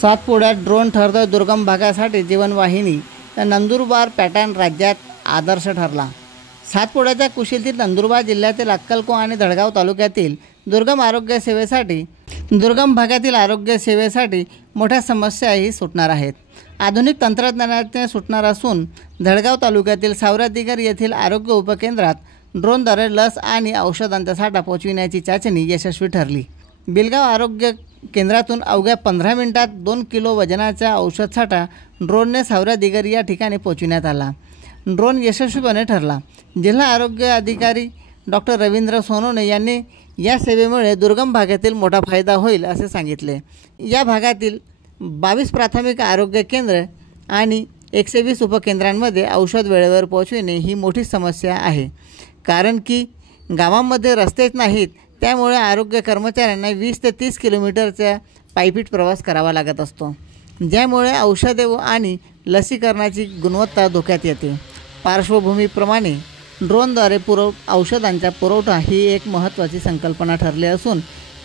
सातपुड्यात drone ठरतोय दुर्गम भागासाठी जीवनवाहिनी, तर नंदुरबार पॅटर्न राज्यात आदर्श ठरला। सातपुड्याच्या कुशीतील नंदुरबार जिल्ह्यातील अक्कलकोट आणि धडगाव तालुक्यातील दुर्गम भागातील आरोग्य सेवेसाठी मोठ्या समस्याही सुटणार आहेत। आधुनिक तंत्रज्ञानाने सुटणार असून धडगाव तालुक्यातील सावरादिगर येथील आरोग्य उपकेंद्रात ड्रोनद्वारे लस आणि औषधांचा साठा पोहोचविण्याची चाचणी यशस्वी ठरली। बिलगाव आरोग्य केंद्रातून अवघ्या 15 मिनिटात 2 किलो वजनाचा औषध साठा ड्रोनने सावरादिगर या ठिकाणी पोहोचविण्यात आला। ड्रोन यशस्वीपणे ठरला। जिल्हा आरोग्य अधिकारी डॉक्टर रवींद्र सोनवणे यांनी या सेवेमुळे दुर्गम भागातील मोठा फायदा होईल असे सांगितले। या भागातील 22 प्राथमिक आरोग्य केंद्र आणि 120 उपकेंद्रांमध्ये औषध वेळेवर पोहोचविणे ही मोठी समस्या आहे, कारण की गावांमध्ये रस्तेच नाहीत। त्यामुळे आरोग्य कर्मचाऱ्यांना 20 ते 30 किलोमीटरचा पायपीट प्रवास करावा लागत असतो, ज्यामुळे औषधे आणि लसीकरणाची गुणवत्ता धोक्यात येते। पार्श्वभूमीप्रमाणे ड्रोनद्वारे औषधांचा पुरवठा ही एक महत्त्वाची संकल्पना ठरली असून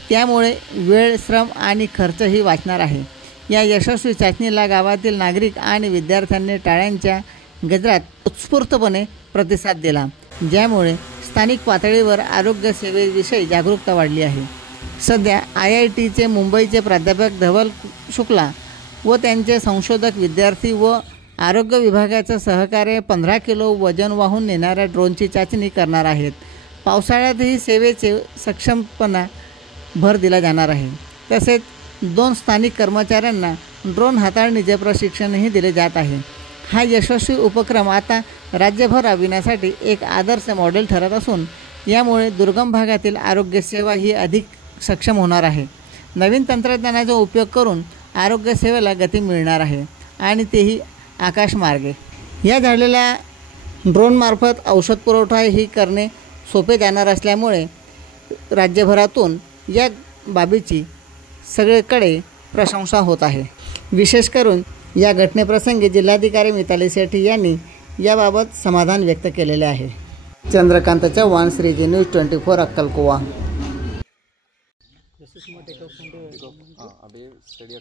त्यामुळे वेळ, श्रम आणि खर्चही वाचणार आहे। या यशस्वी चाचणीला गावातील नागरिक आणि विद्यार्थ्यांनी टाळ्यांच्या गजरात उत्स्फूर्तपणे प्रतिसाद दिला, ज्यामुळे स्थानिक पातळीवर आरोग्य सेवेविषयी जागरूकता वाढली आहे। सध्या IITचे मुंबईचे प्राध्यापक धवल शुक्ला व त्यांचे संशोधक विद्यार्थी व आरोग्य विभागाचं सहकार्य 15 किलो वजन वाहून नेणाऱ्या ड्रोनची चाचणी करणार आहेत। पावसाळ्यातही सेवेचे सक्षमपणा भर दिला जाणार आहे। तसेच 2 स्थानिक कर्मचाऱ्यांना ड्रोन हाताळणीचे प्रशिक्षणही दिले जात आहे। हा यशस्वी उपक्रम आता राज्यभर राबविण्यासाठी एक आदर्श मॉडेल ठरत असून यामुळे दुर्गम भागातील आरोग्य सेवा ही अधिक सक्षम होणार आहे। नवीन तंत्रज्ञानाचा उपयोग करून आरोग्य सेवेला गती मिळणार आहे आणि तेही आकाशमार्गे। या झालेल्या ड्रोनमार्फत औषध पुरवठा ही करणे सोपे जाणार असल्यामुळे राज्यभरातून या बाबीची सगळीकडे प्रशंसा होत आहे। विशेष करून या घटनेप्रसंगी जिल्हाधिकारी मिताली सेठी यांनी याबाबत समाधान व्यक्त केलेले आहे। चंद्रकांत चव्हाण, श्रीजी न्यूज 24 अक्कलकोवा। अभी स्टडी